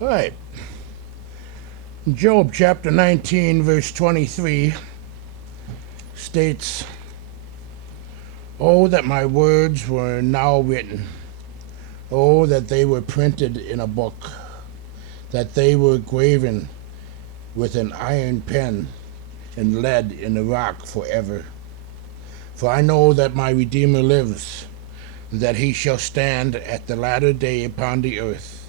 All right. Job chapter 19, verse 23 states, "Oh, that my words were now written. Oh, that they were printed in a book, that they were graven with an iron pen and lead in the rock forever. For I know that my Redeemer lives, and that he shall stand at the latter day upon the earth.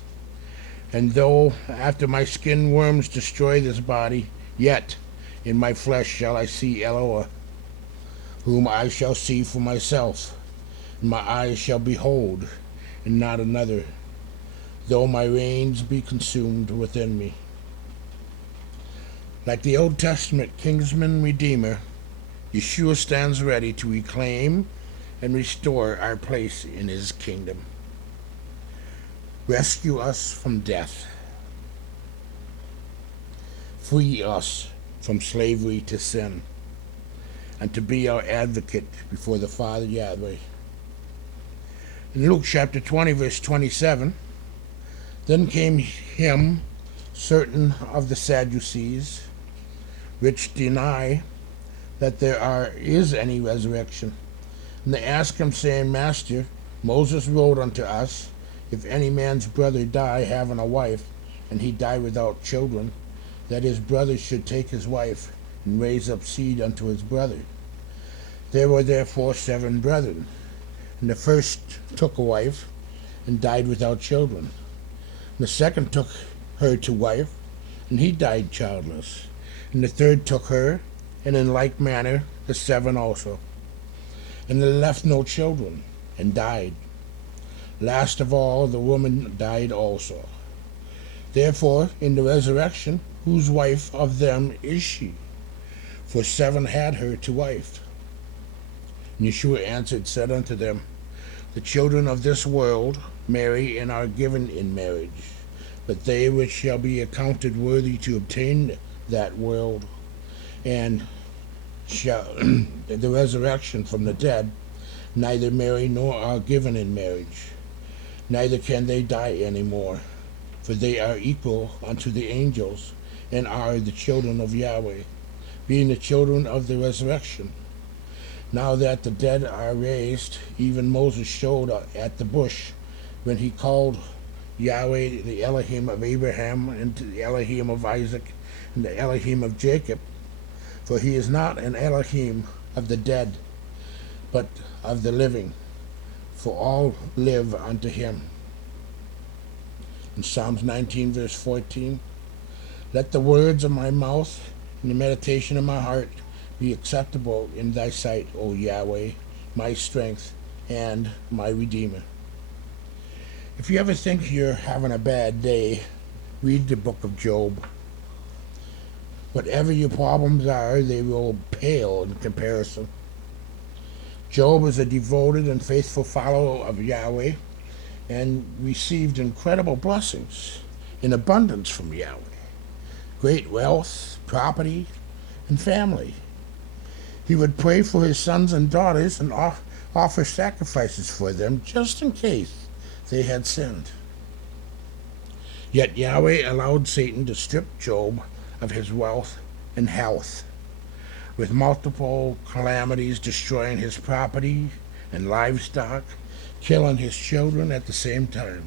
And though after my skin worms destroy this body, yet in my flesh shall I see Eloah, whom I shall see for myself, and my eyes shall behold, and not another, though my reins be consumed within me." Like the Old Testament kinsman redeemer, Yeshua stands ready to reclaim and restore our place in his kingdom. Rescue us from death. Free us from slavery to sin, and to be our advocate before the Father Yahweh. In Luke chapter 20, verse 27, "Then came him certain of the Sadducees, which deny that there is any resurrection. And they asked him, saying, Master, Moses wrote unto us, if any man's brother die having a wife, and he die without children, that his brother should take his wife, and raise up seed unto his brother. There were therefore 7 brethren. And the first took a wife, and died without children. And the second took her to wife, and he died childless. And the third took her, and in like manner the 7 also. And they left no children, and died. Last of all, the woman died also. Therefore, in the resurrection, whose wife of them is she? For 7 had her to wife." And Yeshua answered, said unto them, "The children of this world marry and are given in marriage, but they which shall be accounted worthy to obtain that world, and shall the resurrection from the dead, neither marry nor are given in marriage, neither can they die any more, for they are equal unto the angels, and are the children of Yahweh, being the children of the resurrection. Now that the dead are raised, even Moses showed at the bush, when he called Yahweh the Elohim of Abraham, and the Elohim of Isaac, and the Elohim of Jacob. For he is not an Elohim of the dead, but of the living, for all live unto him." In Psalms 19, verse 14, "Let the words of my mouth and the meditation of my heart be acceptable in thy sight, O Yahweh, my strength and my Redeemer." If you ever think you're having a bad day, read the book of Job. Whatever your problems are, they will pale in comparison. Job is a devoted and faithful follower of Yahweh, and received incredible blessings in abundance from Yahweh. Great wealth, property, and family. He would pray for his sons and daughters and offer sacrifices for them just in case they had sinned. Yet Yahweh allowed Satan to strip Job of his wealth and health, with multiple calamities destroying his property and livestock, killing his children at the same time.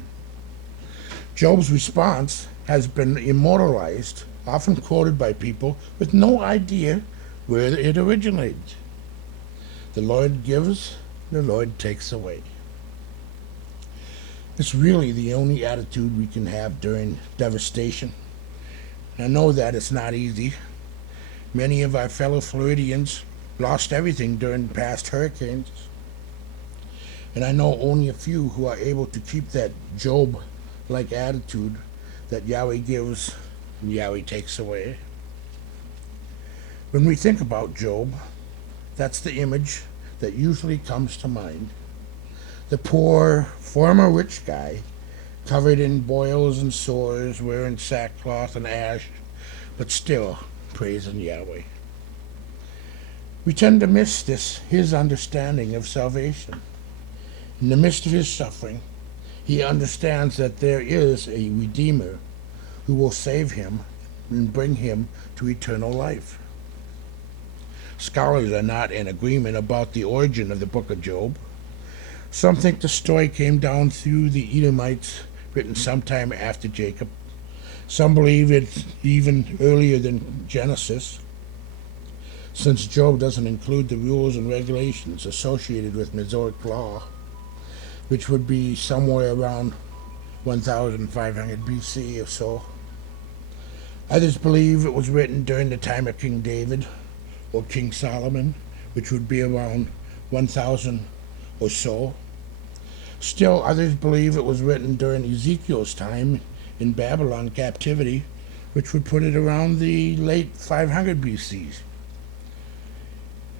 Job's response has been immortalized, often quoted by people with no idea where it originated. The Lord gives, the Lord takes away. It's really the only attitude we can have during devastation. I know that it's not easy. Many of our fellow Floridians lost everything during past hurricanes. And I know only a few who are able to keep that Job-like attitude that Yahweh gives and Yahweh takes away. When we think about Job, that's the image that usually comes to mind. The poor, former rich guy, covered in boils and sores, wearing sackcloth and ash, but still praising Yahweh. We tend to miss his understanding of salvation. In the midst of his suffering, he understands that there is a Redeemer who will save him and bring him to eternal life. Scholars are not in agreement about the origin of the book of Job. Some think the story came down through the Edomites, written sometime after Jacob. Some believe it's even earlier than Genesis, since Job doesn't include the rules and regulations associated with Mosaic law, which would be somewhere around 1500 BC or so. Others believe it was written during the time of King David or King Solomon, which would be around 1000 or so. Still, others believe it was written during Ezekiel's time in Babylon captivity, which would put it around the late 500 BC.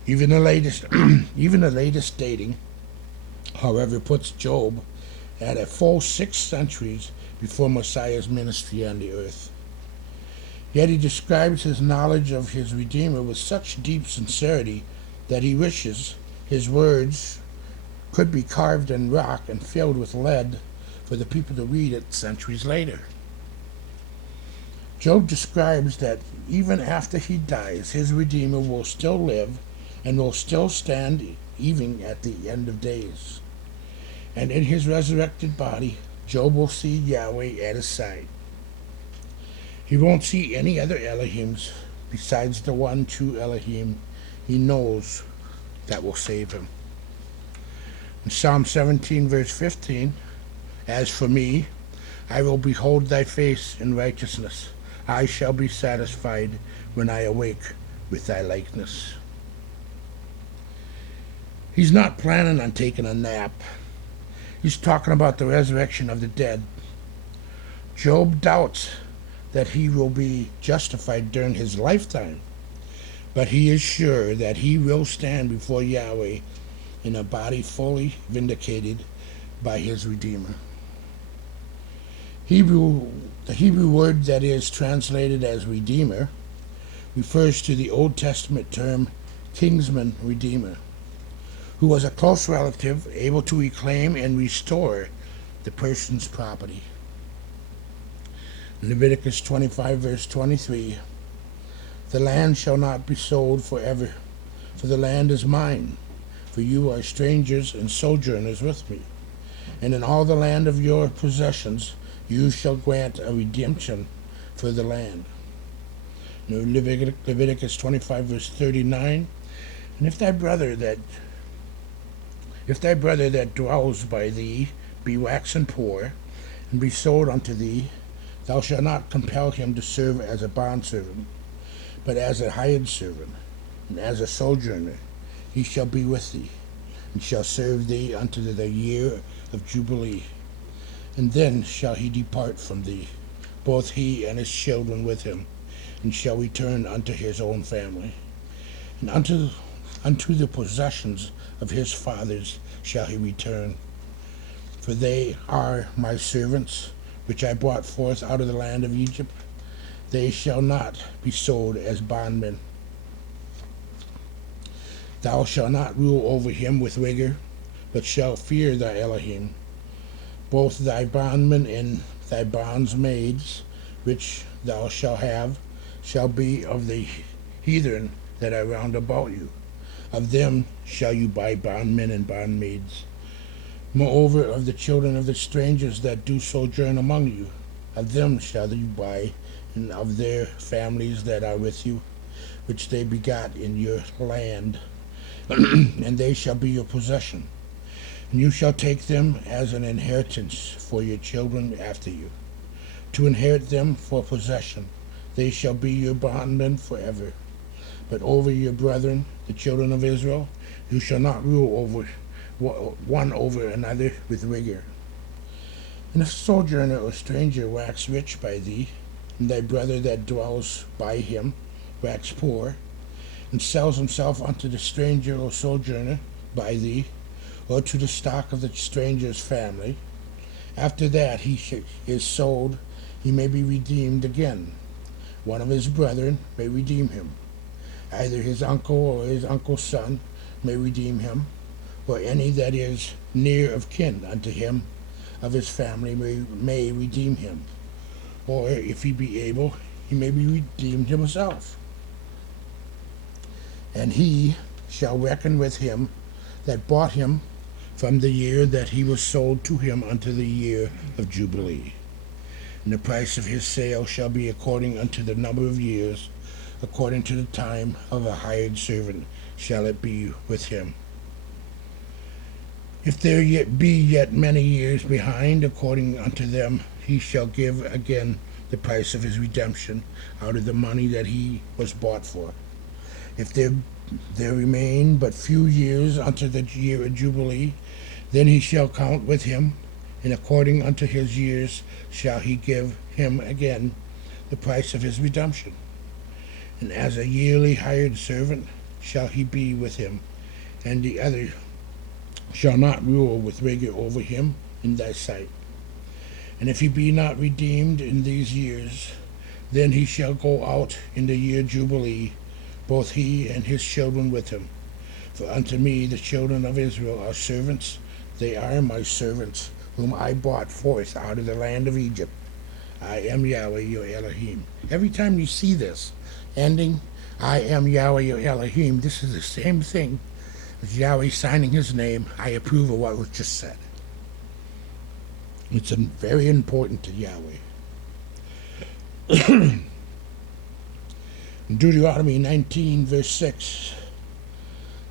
Even the latest dating, however, puts Job at a full 6 centuries before Messiah's ministry on the earth. Yet he describes his knowledge of his Redeemer with such deep sincerity that he wishes his words could be carved in rock and filled with lead for the people to read it centuries later. Job describes that even after he dies, his Redeemer will still live and will still stand even at the end of days. And in his resurrected body, Job will see Yahweh at his side. He won't see any other Elohims besides the one true Elohim he knows that will save him. In Psalm 17, verse 15, as for me, I will behold thy face in righteousness. I shall be satisfied when I awake with thy likeness. He's not planning on taking a nap. He's talking about the resurrection of the dead. Job doubts that he will be justified during his lifetime, but he is sure that he will stand before Yahweh in a body fully vindicated by his Redeemer. The Hebrew word that is translated as Redeemer refers to the Old Testament term kinsman redeemer, who was a close relative able to reclaim and restore the person's property. In Leviticus 25, verse 23, the land shall not be sold forever, for the land is mine, for you are strangers and sojourners with me. And in all the land of your possessions you shall grant a redemption for the land. Leviticus 25, verse 39, and if thy brother that dwells by thee be waxen poor, and be sold unto thee, thou shalt not compel him to serve as a bondservant, but as a hired servant, and as a sojourner he shall be with thee, and shall serve thee unto the year of Jubilee. And then shall he depart from thee, both he and his children with him, and shall return unto his own family. And unto the possessions of his fathers shall he return. For they are my servants, which I brought forth out of the land of Egypt. They shall not be sold as bondmen. Thou shalt not rule over him with rigor, but shalt fear thy Elohim. Both thy bondmen and thy bondmaids, which thou shalt have, shall be of the heathen that are round about you. Of them shall you buy bondmen and bondmaids. Moreover, of the children of the strangers that do sojourn among you, of them shall you buy, and of their families that are with you, which they begot in your land, and they shall be your possession. And you shall take them as an inheritance for your children after you, to inherit them for possession. They shall be your bondmen forever. But over your brethren, the children of Israel, you shall not rule over one over another with rigor. And if a sojourner or stranger wax rich by thee, and thy brother that dwells by him wax poor, and sells himself unto the stranger or sojourner by thee, or to the stock of the stranger's family, after that he is sold, he may be redeemed again. One of his brethren may redeem him. Either his uncle or his uncle's son may redeem him, or any that is near of kin unto him of his family may redeem him. or if he be able, he may be redeemed himself. And he shall reckon with him that bought him from the year that he was sold to him unto the year of Jubilee. And the price of his sale shall be according unto the number of years, according to the time of a hired servant shall it be with him. If there be yet many years behind, according unto them he shall give again the price of his redemption out of the money that he was bought for. If there remain but few years unto the year of Jubilee, then he shall count with him, and according unto his years shall he give him again the price of his redemption. And as a yearly hired servant shall he be with him, and the other shall not rule with rigor over him in thy sight. And if he be not redeemed in these years, then he shall go out in the year Jubilee, both he and his children with him. For unto me the children of Israel are servants, they are my servants, whom I brought forth out of the land of Egypt. I am Yahweh your Elohim. Every time you see this ending, I am Yahweh your Elohim, this is the same thing as Yahweh signing his name. I approve of what was just said. It's very important to Yahweh. Deuteronomy 19, verse 6.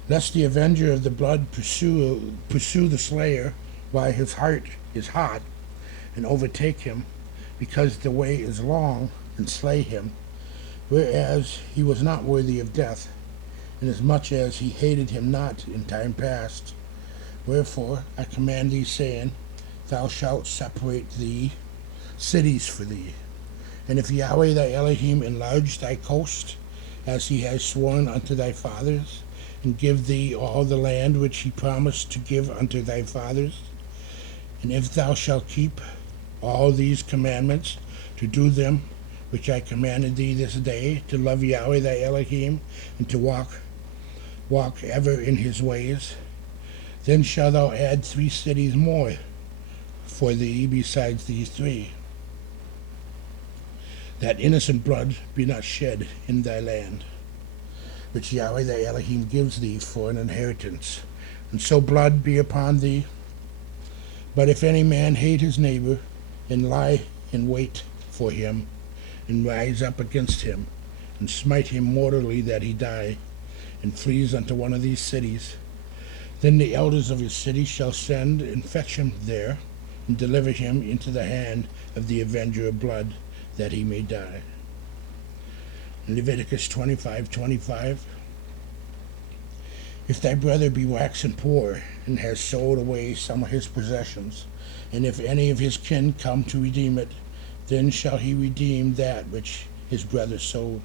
Lest the avenger of the blood pursue the slayer while his heart is hot, and overtake him, because the way is long, and slay him, whereas he was not worthy of death, inasmuch as he hated him not in time past. Wherefore I command thee, saying, Thou shalt separate thee cities for thee. And if Yahweh thy Elohim enlarge thy coast, as he has sworn unto thy fathers, and give thee all the land which he promised to give unto thy fathers, and if thou shalt keep all these commandments, to do them which I commanded thee this day, to love Yahweh thy Elohim, and to walk ever in his ways, then shalt thou add 3 cities more for thee besides these 3, that innocent blood be not shed in thy land, which Yahweh thy Elohim gives thee for an inheritance, and so blood be upon thee. But if any man hate his neighbor, and lie in wait for him, and rise up against him, and smite him mortally that he die, and flees unto one of these cities, then the elders of his city shall send and fetch him there, and deliver him into the hand of the avenger of blood, that he may die. Leviticus 25:25. If thy brother be waxen poor, and has sold away some of his possessions, and if any of his kin come to redeem it, then shall he redeem that which his brother sold,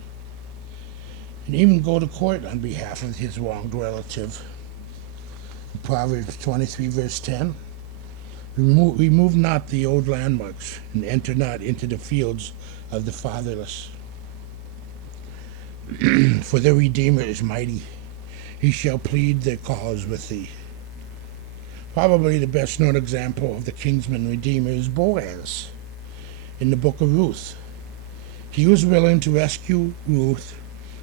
and even go to court on behalf of his wronged relative. Proverbs 23, verse 10. Remove not the old landmarks, and enter not into the fields of the fatherless. For the Redeemer is mighty. He shall plead their cause with thee. Probably the best known example of the kinsman redeemer is Boaz in the book of Ruth. He was willing to rescue Ruth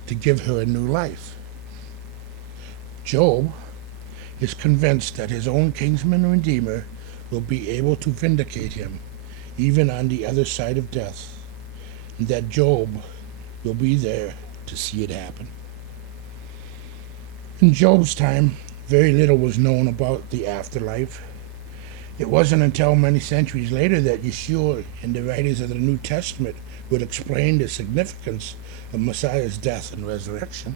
to give her a new life. Job is convinced that his own kinsman redeemer will be able to vindicate him even on the other side of death, and that Job will be there to see it happen. In Job's time, very little was known about the afterlife. It wasn't until many centuries later that Yeshua and the writers of the New Testament would explain the significance of Messiah's death and resurrection.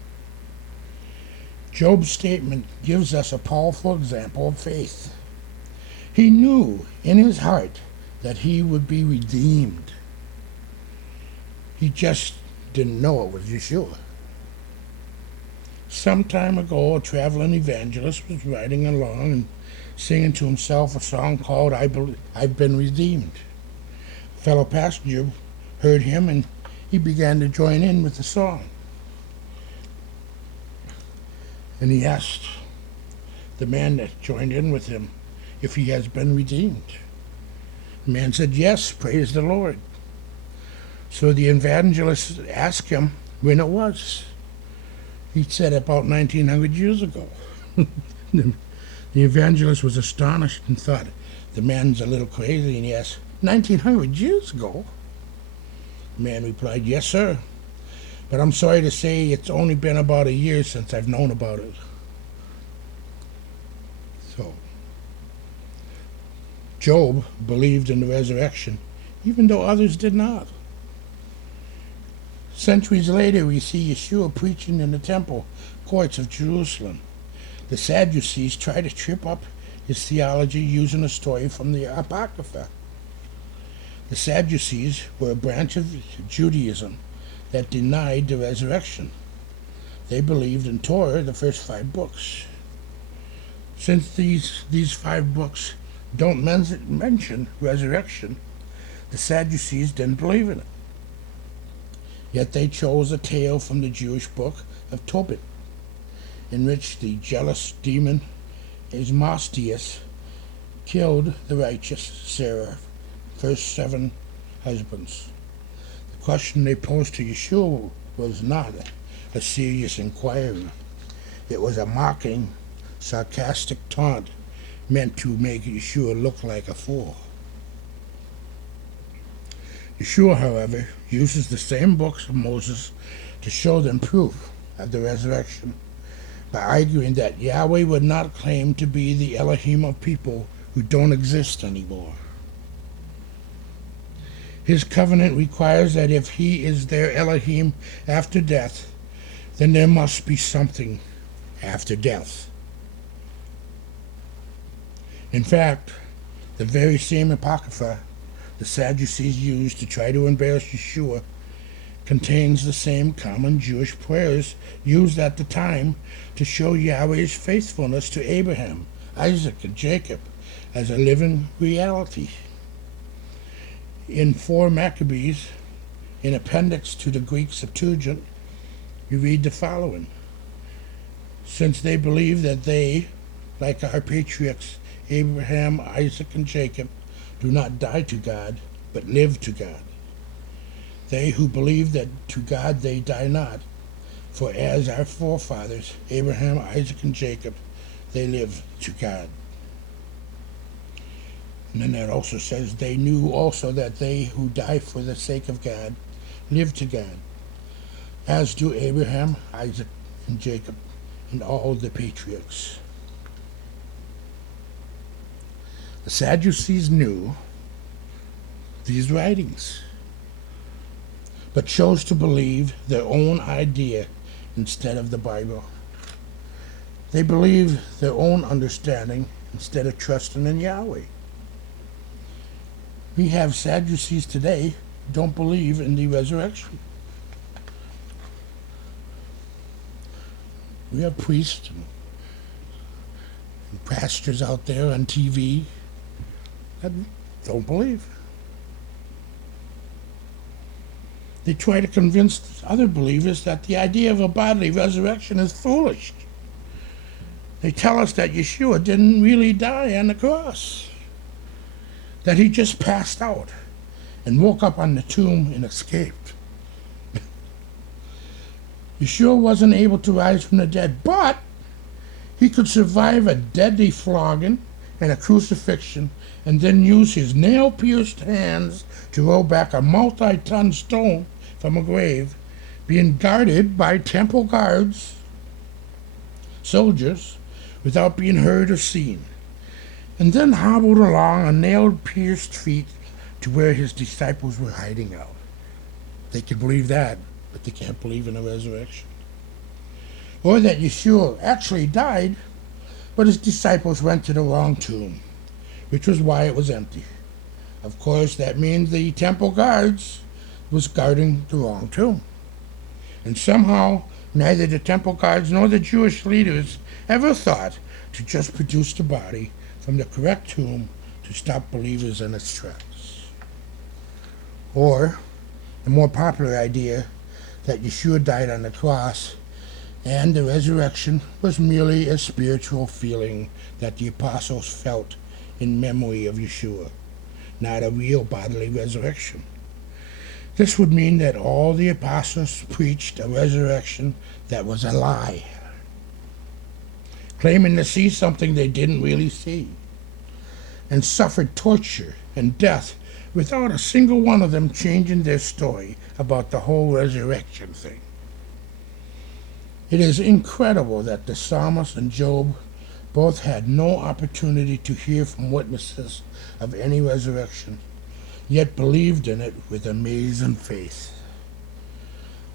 Job's statement gives us a powerful example of faith. He knew in his heart that he would be redeemed. He just didn't know it was Yeshua. Some time ago, a traveling evangelist was riding along and singing to himself a song called I've Been Redeemed. A fellow passenger heard him, and he began to join in with the song. And he asked the man that joined in with him if he has been redeemed. The man said, "Yes, praise the Lord." So the evangelist asked him when it was. He said about 1900 years ago. The evangelist was astonished and thought, the man's a little crazy, and he asked, 1900 years ago? The man replied, yes, sir. But I'm sorry to say it's only been about a year since I've known about it. So, Job believed in the resurrection, even though others did not. Centuries later, we see Yeshua preaching in the temple courts of Jerusalem. The Sadducees try to trip up his theology using a story from the Apocrypha. The Sadducees were a branch of Judaism that denied the resurrection. They believed in Torah, the first 5 books. Since these 5 books don't mention resurrection, the Sadducees didn't believe in it. Yet they chose a tale from the Jewish book of Tobit, in which the jealous demon Asmodeus killed the righteous Sarah, first 7 husbands. The question they posed to Yeshua was not a serious inquiry. It was a mocking, sarcastic taunt meant to make Yeshua look like a fool. Yeshua, however, uses the same books of Moses to show them proof of the resurrection, by arguing that Yahweh would not claim to be the Elohim of people who don't exist anymore. His covenant requires that if he is their Elohim after death, then there must be something after death. In fact, the very same Apocrypha the Sadducees used to try to embarrass Yeshua contains the same common Jewish prayers used at the time to show Yahweh's faithfulness to Abraham, Isaac, and Jacob as a living reality. In 4 Maccabees, in appendix to the Greek Septuagint, we read the following. Since they believe that they, like our patriarchs Abraham, Isaac, and Jacob, do not die to God, but live to God. They who believe that to God they die not, for as our forefathers, Abraham, Isaac, and Jacob, they live to God. And then that also says, they knew also that they who die for the sake of God live to God, as do Abraham, Isaac, and Jacob, and all the patriarchs. The Sadducees knew these writings, but chose to believe their own idea instead of the Bible. They believed their own understanding instead of trusting in Yahweh. We have Sadducees today who don't believe in the resurrection. We have priests and pastors out there on TV that don't believe. They try to convince other believers that the idea of a bodily resurrection is foolish. They tell us that Yeshua didn't really die on the cross, that he just passed out and woke up on the tomb and escaped. Yeshua wasn't able to rise from the dead, but he could survive a deadly flogging and a crucifixion, and then use his nail-pierced hands to roll back a multi-ton stone from a grave, being guarded by temple guards, soldiers, without being heard or seen, and then hobbled along on nail-pierced feet to where his disciples were hiding out. They can believe that, but they can't believe in a resurrection. Or that Yeshua actually died, but his disciples went to the wrong tomb, which was why it was empty. Of course, that means the temple guards was guarding the wrong tomb. And somehow, neither the temple guards nor the Jewish leaders ever thought to just produce the body from the correct tomb to stop believers in its tracks. Or the more popular idea that Yeshua died on the cross and the resurrection was merely a spiritual feeling that the apostles felt in memory of Yeshua, not a real bodily resurrection. This would mean that all the apostles preached a resurrection that was a lie, claiming to see something they didn't really see, and suffered torture and death without a single one of them changing their story about the whole resurrection thing. It is incredible that the psalmist and Job both had no opportunity to hear from witnesses of any resurrection, yet believed in it with amazing faith.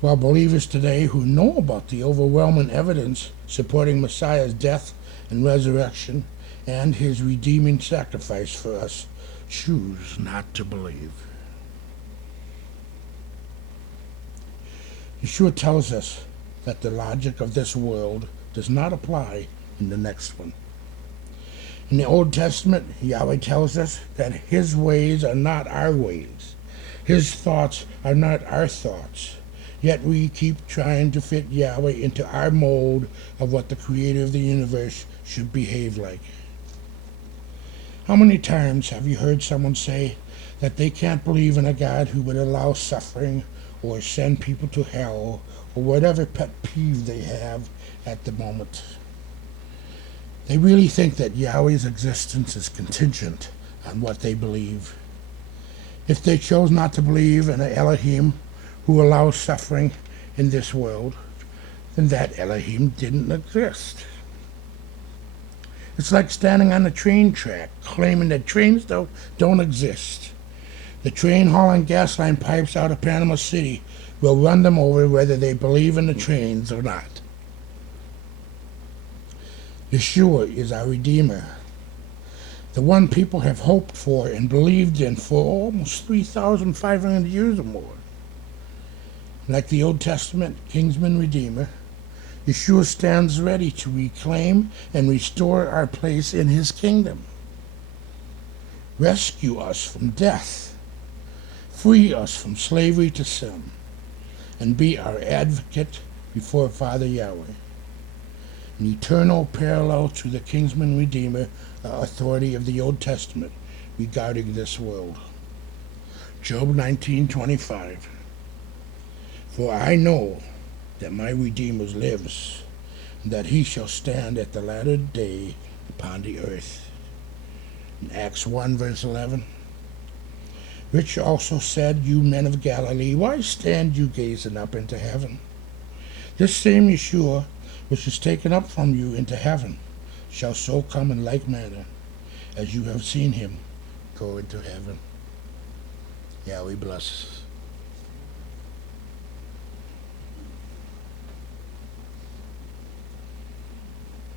While believers today who know about the overwhelming evidence supporting Messiah's death and resurrection and his redeeming sacrifice for us choose not to believe. Yeshua tells us that the logic of this world does not apply in the next one. In the Old Testament, Yahweh tells us that his ways are not our ways. His thoughts are not our thoughts. Yet we keep trying to fit Yahweh into our mold of what the creator of the universe should behave like. How many times have you heard someone say that they can't believe in a God who would allow suffering or send people to hell or whatever pet peeve they have at the moment? They really think that Yahweh's existence is contingent on what they believe. If they chose not to believe in an Elohim who allows suffering in this world, then that Elohim didn't exist. It's like standing on a train track, claiming that trains don't exist. The train hauling gas line pipes out of Panama City will run them over whether they believe in the trains or not. Yeshua is our Redeemer, the one people have hoped for and believed in for almost 3,500 years or more. Like the Old Testament kinsman Redeemer, Yeshua stands ready to reclaim and restore our place in his kingdom, rescue us from death, free us from slavery to sin, and be our advocate before Father Yahweh, an eternal parallel to the kinsman Redeemer authority of the Old Testament regarding this world. Job 19:25. For I know that my Redeemer lives, and that he shall stand at the latter day upon the earth. In Acts 1 verse 11. Which also said, You men of Galilee, why stand you gazing up into heaven? This same Yeshua, which is taken up from you into heaven, shall so come in like manner as you have seen him go into heaven. Yahweh bless.